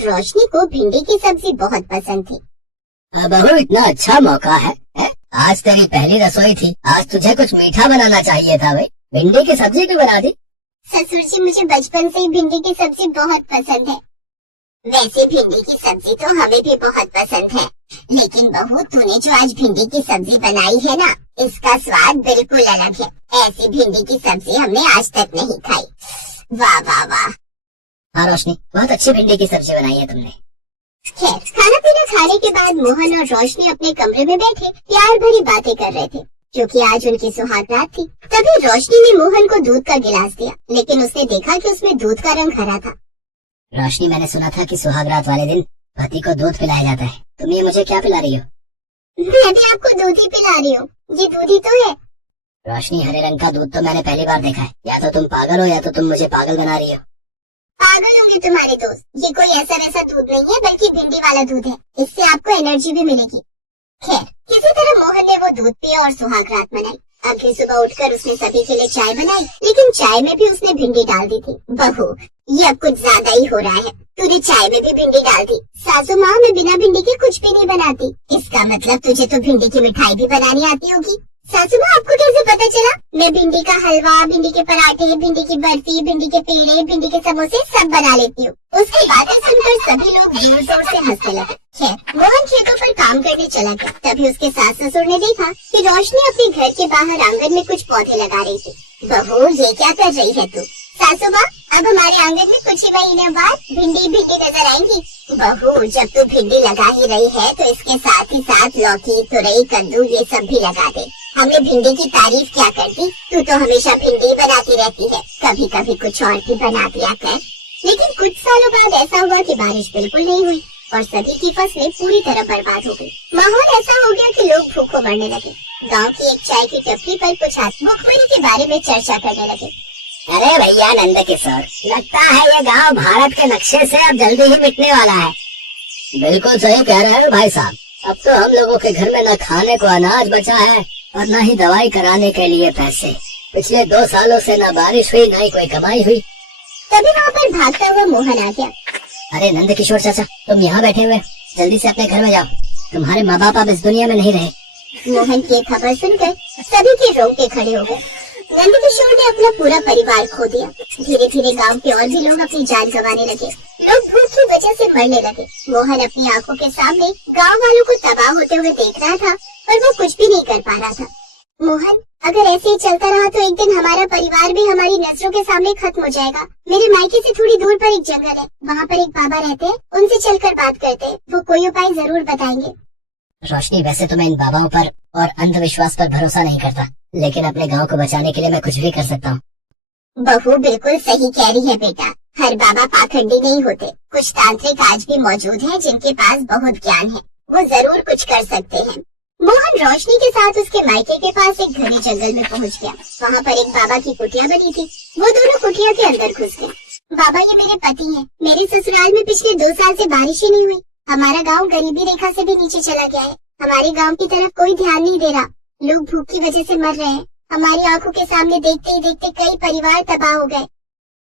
रोशनी को भिंडी की सब्जी बहुत पसंद थी। बहू इतना अच्छा मौका है? आज तेरी पहली रसोई थी, आज तुझे कुछ मीठा बनाना चाहिए था भाई। भिंडी की सब्जी क्यों बना दी? ससुर जी, मुझे बचपन से ही भिंडी की सब्जी बहुत पसंद है। वैसे भिंडी की सब्जी तो हमें भी बहुत पसंद है, लेकिन बहू तूने जो आज भिंडी की सब्जी बनाई है ना, इसका स्वाद बिल्कुल अलग है। ऐसी भिंडी की सब्जी हमने आज तक नहीं खाई। वाह वाह वाह। हाँ रोशनी, बहुत अच्छी भिंडी की सब्जी बनाई है तुमने। खैर, खाना पीना खाने के बाद मोहन और रोशनी अपने कमरे में बैठे प्यार भरी बातें कर रहे थे, क्योंकि आज उनकी सुहाग रात थी। तभी रोशनी ने मोहन को दूध का गिलास दिया, लेकिन उसने देखा कि उसमें दूध का रंग हरा था। रोशनी, मैंने सुना था कि सुहाग रात वाले दिन पति को दूध पिलाया जाता है। तुम ये मुझे क्या पिला रही हो? मैं भी आपको दूध ही पिला रही हूँ, ये दूध ही तो है। रोशनी, हरे रंग का दूध तो मैंने पहली बार देखा है। या तो तुम पागल हो या तो तुम मुझे पागल बना रही हो। पागल होंगे तुम्हारे दोस्त, ये कोई ऐसा वैसा दूध नहीं है, बल्कि भिंडी वाला दूध है। इससे आपको एनर्जी भी मिलेगी। खैर, किसी तरह मोहन ने वो दूध पिया और सुहाग रात मनाई। अगली सुबह उठकर उसने सभी के लिए चाय बनाई, लेकिन चाय में भी उसने भिंडी डाल दी थी। बहू, ये अब कुछ ज्यादा ही हो रहा है, तूने चाय में भी भिंडी डाल दी। सासू माँ, मैं बिना भिंडी के कुछ भी नहीं बनाती। इसका मतलब तुझे तो भिंडी की मिठाई भी बनानी आती होगी। सासू माँ, आपको कैसे पता चला? मैं भिंडी का हलवा, भिंडी के पराठे, भिंडी की बर्फी, भिंडी के पेड़े, भिंडी के समोसे सब बना लेती हूँ। उसकी बातें सुनकर सभी लोग जोर जोर से हंसने लगे। खैर, मोहन खेतों पर काम करने चला गया। तभी उसके सास ससुर ने देखा कि रोशनी अपने घर के बाहर आंगन में कुछ पौधे लगा रही थी। बहू, ये क्या कर रही है तू? सासू माँ, अब हमारे आंगन में कुछ ही महीने बाद भिंडी नजर आएंगी। बहू, जब तू भिंडी लगा ही रही है तो इसके साथ ही साथ लौकी, तुरई, कद्दू ये सब भी लगा दे। हमें भिंडी की तारीफ क्या करती, तू तो हमेशा भिंडी बनाती रहती है, कभी कभी कुछ और भी बना दिया कर। लेकिन कुछ सालों बाद ऐसा हुआ कि बारिश बिल्कुल नहीं हुई और सभी की फसलें पूरी तरह बर्बाद हो गई। माहौल ऐसा हो गया कि लोग भूखों मरने लगे। गांव की एक चाय की टपरी पर कुछ आदमी भूखमरी के बारे में चर्चा करने लगे। अरे भैया नंद किशोर, लगता है ये गांव भारत के नक्शे से अब जल्दी ही मिटने वाला है। बिल्कुल सही कह रहे हो भाई साहब। अब तो हम लोगों के घर में न खाने को अनाज बचा है और न ही दवाई कराने के लिए पैसे। पिछले 2 सालों से न बारिश हुई, न ही कोई कमाई हुई। तभी वहाँ पर भागता हुआ मोहन आ गया। अरे नंद किशोर चाचा, तुम यहाँ बैठे हुए, जल्दी से अपने घर में जाओ। तुम्हारे माँ बाप अब इस दुनिया में नहीं रहे। मोहन की खबर सुनकर सभी के रोंगटे खड़े हो गए। नंद किशोर ने अपना पूरा परिवार खो दिया। धीरे धीरे गांव के और भी लोग अपनी जान गंवाने लगे। लोग भूख की वजह से मरने लगे। मोहन अपनी आंखों के सामने गांव वालों को तबाह होते हुए देख रहा था, पर वो कुछ भी नहीं कर पा रहा था। मोहन, अगर ऐसे ही चलता रहा तो एक दिन हमारा परिवार भी हमारी नजरों के सामने खत्म हो जाएगा। मेरे मायके से थोड़ी दूर पर एक जंगल है, वहाँ पर एक बाबा रहते हैं, उनसे चलकर बात करते हैं, वो कोई उपाय जरूर बताएंगे। रोशनी, वैसे तो मैं इन बाबाओं पर और अंधविश्वास पर भरोसा नहीं करता, लेकिन अपने गांव को बचाने के लिए मैं कुछ भी कर सकता हूँ। बहू बिल्कुल सही कह रही है बेटा, हर बाबा पाखंडी नहीं होते। कुछ तांत्रिक आज भी मौजूद हैं जिनके पास बहुत ज्ञान है, वो जरूर कुछ कर सकते हैं। मोहन रोशनी के साथ उसके मायके के पास एक घने जंगल में पहुंच गया। वहाँ पर एक बाबा की कुटिया बनी थी। वो दोनों कुटिया के अंदर घुस गए। बाबा, ये मेरे पति हैं। मेरे ससुराल में पिछले 2 साल से बारिश ही नहीं हुई। हमारा गांव गरीबी रेखा से भी नीचे चला गया है। हमारे गांव की तरफ कोई ध्यान नहीं दे रहा। लोग भूख की वजह से मर रहे हैं। हमारी आंखों के सामने देखते ही देखते कई परिवार तबाह हो गए।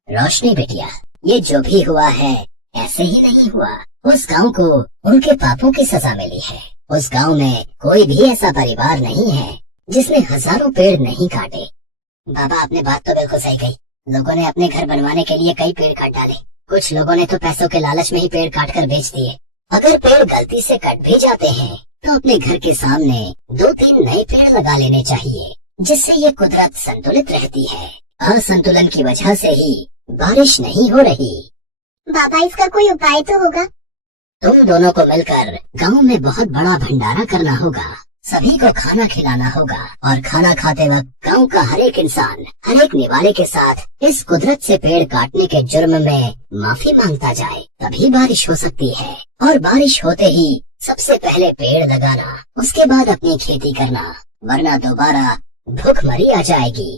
रोशनी बेटिया, ये जो भी हुआ है ऐसे ही नहीं हुआ। उस गांव को उनके पापों की सजा मिली है। उस गांव में कोई भी ऐसा परिवार नहीं है जिसने हजारों पेड़ नहीं काटे। बाबा, आपने बात तो बिल्कुल सही कही। लोगों ने अपने घर बनवाने के लिए कई पेड़ काट डाले। कुछ लोगों ने तो पैसों के लालच में ही पेड़ काट कर बेच दिए। अगर पेड़ गलती से कट भी जाते हैं तो अपने घर के सामने 2-3 नए पेड़ लगा लेने चाहिए, जिससे ये कुदरत संतुलित रहती है। असंतुलन की वजह से ही बारिश नहीं हो रही। बाबा, इसका कोई उपाय तो होगा? तुम दोनों को मिलकर गांव में बहुत बड़ा भंडारा करना होगा। सभी को खाना खिलाना होगा और खाना खाते वक्त गांव का हर एक इंसान हर एक निवाले के साथ इस कुदरत से पेड़ काटने के जुर्म में माफी मांगता जाए, तभी बारिश हो सकती है। और बारिश होते ही सबसे पहले पेड़ लगाना, उसके बाद अपनी खेती करना, वरना दोबारा भूखमरी आ जाएगी।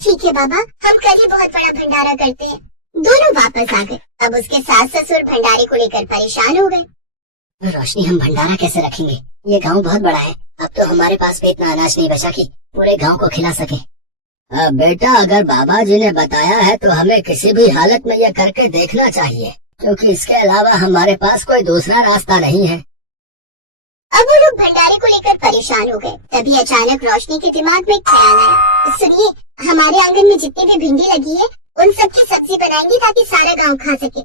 ठीक है बाबा, हम कल ही बहुत बड़ा भंडारा करते हैं। दोनों वापस आ गए। अब उसके सास ससुर भंडारे को लेकर परेशान हो गए। रोशनी, हम भंडारा कैसे रखेंगे? ये गांव बहुत बड़ा है। अब तो हमारे पास भी इतना अनाज नहीं बचा कि पूरे गांव को खिला सके। बेटा, अगर बाबा जी ने बताया है तो हमें किसी भी हालत में ये करके देखना चाहिए। क्योंकि इसके अलावा हमारे पास कोई दूसरा रास्ता नहीं है। अब वो लोग भंडारे को लेकर परेशान हो गए। तभी अचानक रोशनी के दिमाग में एक ख्याल आया। सुनिए, हमारे आंगन में जितनी भी भिंडी लगी है उन सब की सब्जी बनाएंगे ताकि सारा गांव खा सके।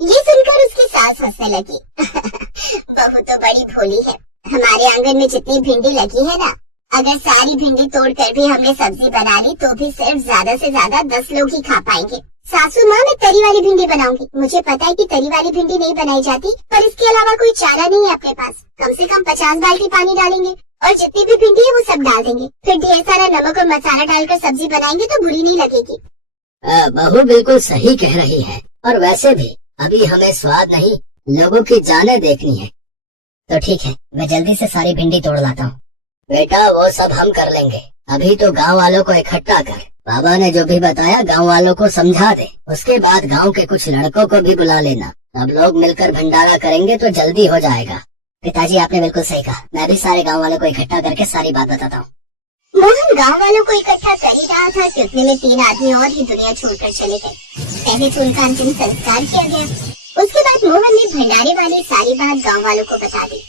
ये सुनकर उसकी सास हंसने लगी। बहू तो बड़ी भोली है। हमारे आंगन में जितनी भिंडी लगी है ना, अगर सारी भिंडी तोड़कर भी हमने सब्जी बना ली तो भी सिर्फ ज्यादा से ज्यादा 10 लोग ही खा पाएंगे। सासू माँ, मैं तरी वाली भिंडी बनाऊंगी। मुझे पता है कि तरी वाली भिंडी नहीं बनाई जाती, पर इसके अलावा कोई चारा नहीं है अपने पास। कम से कम 50 बाल्टी पानी डालेंगे और जितनी भी भिंडी है वो सब डाल देंगे। फिर ढेर सारा नमक और मसाला डालकर सब्जी बनाएंगे तो बुरी नहीं लगेगी। बहू बिल्कुल सही कह रही है, और वैसे भी अभी हमें स्वाद नहीं, लोगों की जानें देखनी है। तो ठीक है, मैं जल्दी से सारी भिंडी तोड़ लाता हूँ। बेटा, वो सब हम कर लेंगे। अभी तो गांव वालों को इकट्ठा कर, बाबा ने जो भी बताया गांव वालों को समझा दे। उसके बाद गांव के कुछ लड़कों को भी बुला लेना। अब लोग मिलकर भंडारा करेंगे तो जल्दी हो जाएगा। पिताजी, आपने बिल्कुल सही कहा। मैं भी सारे गांव वालों को इकट्ठा करके सारी बात बताता हूँ। मोहन गांव वालों को इकट्ठा कर ही रहा था कि उतने में 3 आदमी और ही दुनिया छोड़कर चले गए। पहले तो उनका अंतिम संस्कार किया गया। उसके बाद मोहन ने भंडारे वाली सारी बात गांव वालों को बता दी।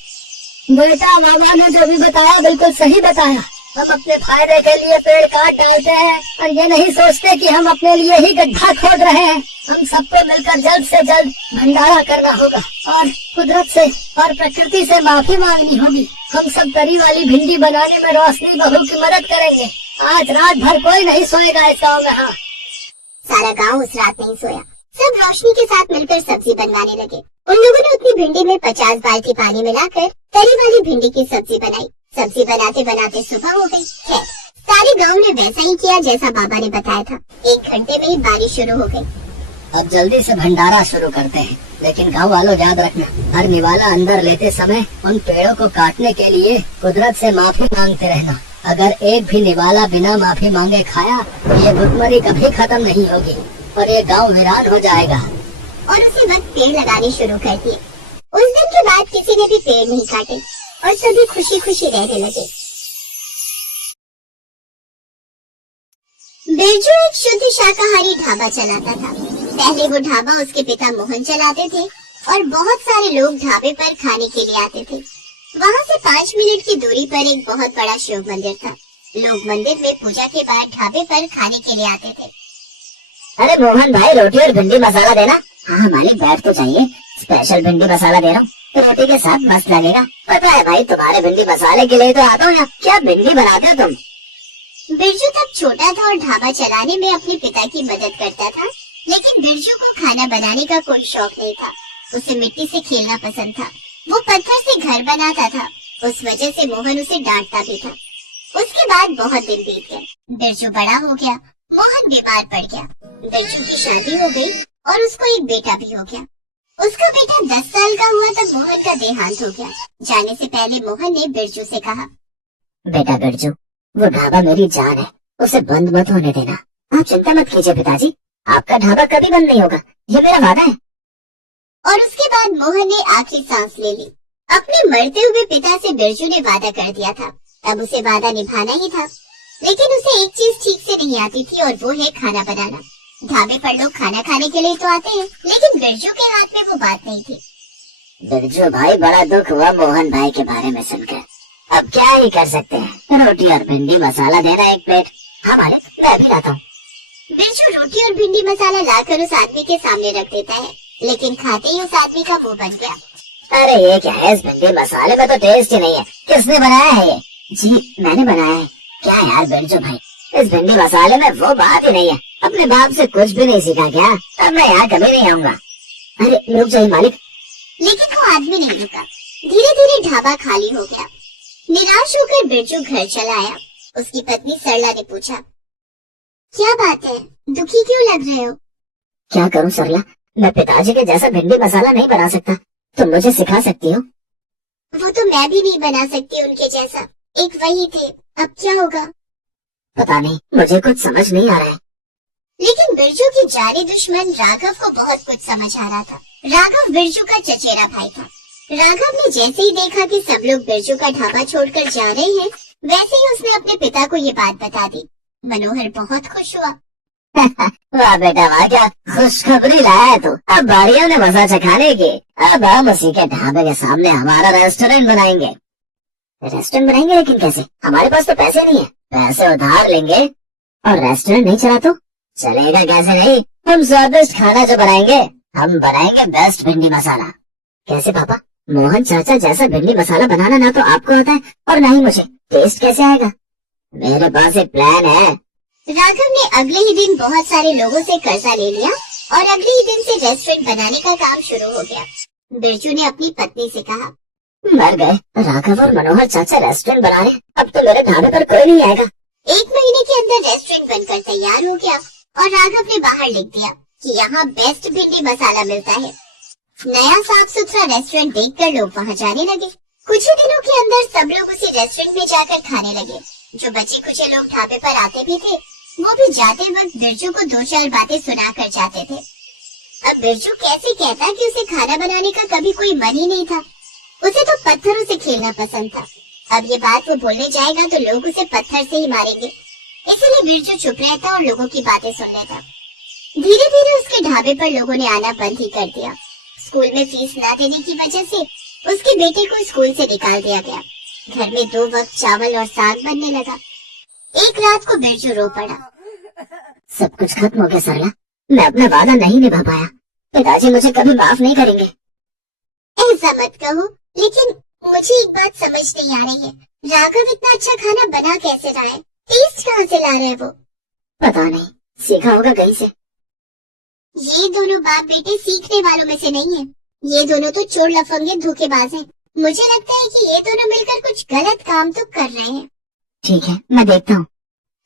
बेटा, बाबा ने जो भी बताया बिल्कुल सही बताया। हम अपने फायदे के लिए पेड़ काट डालते हैं और ये नहीं सोचते कि हम अपने लिए ही गड्ढा खोद रहे हैं। हम सबको मिलकर जल्द से जल्द भंडारा करना होगा और कुदरत से और प्रकृति से माफी मांगनी होगी। हम सब तरी वाली भिंडी बनाने में रोशनी बहू की मदद करेंगे। आज रात भर कोई नहीं सोएगा इस गाँव में। हाँ, सारा गांव उस रात नहीं सोया। सब रोशनी के साथ मिलकर सब्जी बनवाने लगे। उन लोगों ने उतनी भिंडी में 50 बाल्टी पानी मिलाकर तरी वाली भिंडी की सब्जी बनाई। सब्जी बनाते बनाते सुबह हो गई। सारे गांव ने वैसा ही किया जैसा बाबा ने बताया था। 1 घंटे में ही बारिश शुरू हो गई। अब जल्दी से भंडारा शुरू करते हैं, लेकिन गांव वालों याद रखना, हर निवाला अंदर लेते समय उन पेड़ों को काटने के लिए कुदरत से माफी मांगते रहना। अगर एक भी निवाला बिना माफी मांगे खाया तो ये भुखमरी कभी खत्म नहीं होगी और ये गांव वीरान हो जाएगा। और उसी वक्त पेड़ लगाने शुरू कर दिए। उस दिन के बाद किसी ने भी पेड़ नहीं काटे और सभी खुशी खुशी रहने लगे। बिरजू एक शुद्ध शाकाहारी ढाबा चलाता था। पहले वो ढाबा उसके पिता मोहन चलाते थे और बहुत सारे लोग ढाबे पर खाने के लिए आते थे। वहाँ से 5 मिनट की दूरी पर एक बहुत बड़ा शिव मंदिर था। लोग मंदिर में पूजा के बाद ढाबे पर खाने के लिए आते थे। अरे मोहन भाई, रोटी और भिंडी मसाला देना। हाँ मालिक, बैठ तो चाहिए। स्पेशल भिंडी मसाला दे रहा हूँ, तो रोटी के साथ मस्त लगेगा। पता है भाई, तुम्हारे भिंडी मसाले के लिए तो आता हूँ। क्या भिंडी बनाते हो तुम? बिरजू तब छोटा था और ढाबा चलाने में अपने पिता की मदद करता था, लेकिन बिरजू को खाना बनाने का कोई शौक नहीं था। उसे मिट्टी से खेलना पसंद था। वो पत्थर से घर बनाता था। उस वजह से मोहन उसे डांटता भी था। उसके बाद बहुत दिन बीत गए। बिरजू बड़ा हो गया, मोहन बीमार पड़ गया। बिरजू की शादी हो गई और उसको एक बेटा भी हो गया। उसका बेटा 10 साल का हुआ तब मोहन का देहांत हो गया। जाने से पहले मोहन ने बिरजू से कहा, बेटा बिरजू, वो ढाबा मेरी जान है, उसे बंद मत होने देना। आप चिंता मत कीजिए पिताजी, आपका ढाबा कभी बंद नहीं होगा, ये मेरा वादा है। और उसके बाद मोहन ने आखिरी सांस ले ली। अपने मरते हुए पिता से बिरजू ने वादा कर दिया था। अब उसे वादा निभाना ही था, लेकिन उसे एक चीज ठीक से नहीं आती थी और वो है खाना बनाना। ढाबे पर लोग खाना खाने के लिए तो आते हैं, लेकिन बिरजू के हाथ में वो बात नहीं थी। बिरजू भाई, बड़ा दुख हुआ मोहन भाई के बारे में सुनकर। अब क्या ही कर सकते हैं, रोटी और भिंडी मसाला देना 1 प्लेट। हाँ मालिक, मैं भी लाता हूँ। बिरजू रोटी और भिंडी मसाला लाकर उस आदमी के सामने रख देता है, लेकिन खाते ही उस आदमी का मुंह बन गया। अरे ये क्या है, इस भिंडी मसाले में तो टेस्ट ही नहीं है। किसने बनाया है ये? जी मैंने बनाया है। क्या यार बिरजू भाई, इस भिंडी मसाले में वो बात ही नहीं है। अपने बाप से कुछ भी नहीं सीखा क्या? अब मैं यहाँ कभी नहीं आऊंगा। अरे रुक जाइए मालिक। लेकिन वो आदमी नहीं रुका। धीरे धीरे ढाबा खाली हो गया। निराश होकर बिरजू घर चला आया। उसकी पत्नी सरला ने पूछा, क्या बात है, दुखी क्यों लग रहे हो? क्या करूं सरला, मैं पिताजी के जैसा भिंडी मसाला नहीं बना सकता। तुम मुझे सिखा सकती हो? वो तो मैं भी नहीं बना सकती उनके जैसा, एक वही थे। अब क्या होगा? पता नहीं, मुझे कुछ समझ नहीं आ रहा है। लेकिन बिरजू की जारी दुश्मन राघव को बहुत कुछ समझ आ रहा था। राघव बिरजू का चचेरा भाई था। राघव ने जैसे ही देखा कि सब लोग बिरजू का ढाबा छोड़कर जा रहे हैं, वैसे ही उसने अपने पिता को ये बात बता दी। मनोहर बहुत खुश हुआ। वाह बेटा वाह, क्या खुशखबरी लाया है तू। अब बारी है मजा चखाने की। अब हम उसी के ढाबे के सामने हमारा रेस्टोरेंट बनाएंगे। रेस्टोरेंट बनाएंगे, लेकिन कैसे? हमारे पास तो पैसे नहीं है। पैसे उधार लेंगे और रेस्टोरेंट नहीं चला तो चलेगा कैसे? नहीं, हम स्वादिष्ट खाना जो बनाएंगे, हम बनाएंगे बेस्ट भिंडी मसाला। कैसे पापा? मोहन चाचा जैसा भिंडी मसाला बनाना ना तो आपको आता है और ना ही मुझे। टेस्ट कैसे आएगा? मेरे पास एक प्लान है। राघव ने अगले ही दिन बहुत सारे लोगों से कर्जा ले लिया और अगले ही दिन से रेस्टोरेंट बनाने का काम शुरू हो गया। बिरजू ने अपनी पत्नी से कहा, मर गए राघव और मनोहर चाचा रेस्टोरेंट बना रहे। अब तो मेरे ढाबे पर कोई नहीं आएगा। 1 महीने के अंदर रेस्टोरेंट बनकर तैयार हो गया और राघव ने बाहर लिख दिया कि यहाँ बेस्ट भिंडी मसाला मिलता है। नया साफ सुथरा रेस्टोरेंट देखकर लोग वहाँ जाने लगे। कुछ ही दिनों के अंदर सब लोग उसी रेस्टोरेंट में जाकर खाने लगे। जो बचे कुछ लोग ढाबे पर आते भी थे, वो भी जाते वक्त बिरजू को 2-4 बातें सुना कर जाते थे। अब बिरजू कैसे कहता कि उसे खाना बनाने का कभी कोई मन ही नहीं था। उसे तो पत्थरों से खेलना पसंद था। अब ये बात वो बोलने जाएगा तो लोग उसे पत्थर से ही मारेंगे। इसीलिए बिरजू चुप रहता और लोगों की बातें सुन लेता। धीरे धीरे उसके ढाबे पर लोगों ने आना बंद ही कर दिया। स्कूल में फीस न देने की वजह से उसके बेटे को स्कूल से निकाल दिया गया। घर में 2 वक्त चावल और साग बनने लगा। एक रात को बिरजू रो पड़ा। सब कुछ खत्म हो गया सरला। मैं अपना वादा नहीं निभा पाया। पिताजी मुझे कभी माफ नहीं करेंगे। ऐसा मत कहो, लेकिन मुझे एक बात समझ नहीं आ रही है। राघव इतना अच्छा खाना बना कैसे रहा है? टेस्ट कहाँ से ला रहे हैं वो? पता नहीं, सीखा होगा कहीं से। ये दोनों बाप बेटे सीखने वालों में से नहीं है। ये दोनों तो चोर लफंगे धोखेबाज हैं। मुझे लगता है कि ये दोनों मिलकर कुछ गलत काम तो कर रहे हैं। ठीक है, मैं देखता हूँ।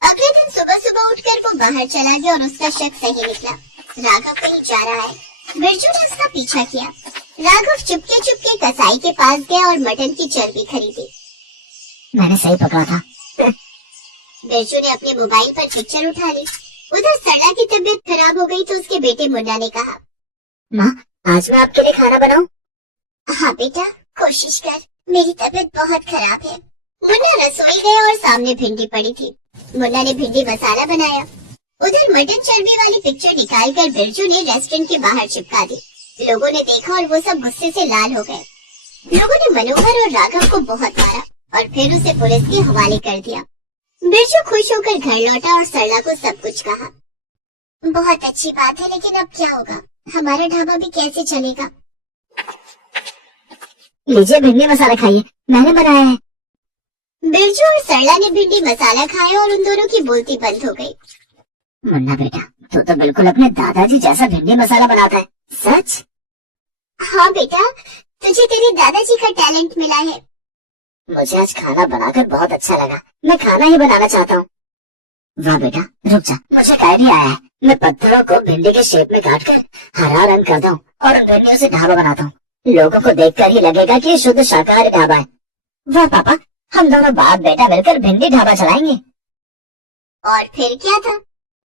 अगले दिन सुबह सुबह उठकर वो बाहर चला गया और उसका शक सही निकला। राघव कहीं जा रहा है। बिरजू ने उसका पीछा किया। राघव चुपके चुपके कसाई के पास गया और मटन की चर्बी खरीदी। मैंने सही पकड़ा था। बिरजू ने अपने मोबाइल पर पिक्चर उठा ली। उधर सरला की तबीयत खराब हो गई तो उसके बेटे मुन्ना ने कहा, माँ आज मैं आपके लिए खाना बनाऊं? हाँ बेटा, कोशिश कर। मेरी तबीयत बहुत खराब है। मुन्ना रसोई गया और सामने भिंडी पड़ी थी। मुन्ना ने भिंडी मसाला बनाया। उधर मटन चर्बी वाली पिक्चर निकालकर बिरजू ने रेस्टोरेंट के बाहर चिपका दी। लोगों ने देखा और वो सब गुस्से से लाल हो गए। लोगों ने मनोहर और राघव को बहुत मारा और फिर उसे पुलिस के हवाले कर दिया। बिरजू खुश होकर घर लौटा और सरला को सब कुछ कहा। बहुत अच्छी बात है, लेकिन अब क्या होगा? हमारा ढाबा भी कैसे चलेगा? लीजिए भिंडी मसाला खाइए, मैंने बनाया है। बिरजू और सरला ने भिंडी मसाला खाया और उन दोनों की बोलती बंद हो गई। मुन्ना बेटा, तू तो बिल्कुल अपने दादाजी जैसा भिंडी मसाला बनाता है। सच? हाँ बेटा, तुझे तेरे दादाजी का टैलेंट मिला है। मुझे आज खाना बनाकर बहुत अच्छा लगा। मैं खाना ही बनाना चाहता हूँ। वाह बेटा, रुक जा, मुझे एक आइडिया आया है। मैं पत्थरों को भिंडी के शेप में काटकर हरा रंग करता हूँ और उन भिंडियों से ढाबा बनाता हूँ। लोगों को देखकर ही लगेगा कि ये शुद्ध शाकाहारी ढाबा है। वाह पापा, हम दोनों बाप बेटा मिलकर भिंडी ढाबा चलाएंगे। और फिर क्या था?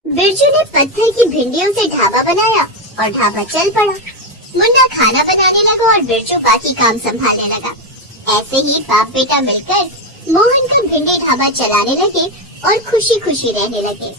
बिरजू ने पत्थर की भिंडियों से ढाबा बनाया और ढाबा चल पड़ा। मुन्ना खाना बनाने लगा और बिरजू बाकी काम संभालने लगा। ऐसे ही बाप बेटा मिलकर मोहन का भिंडी ढाबा चलाने लगे और खुशी खुशी रहने लगे।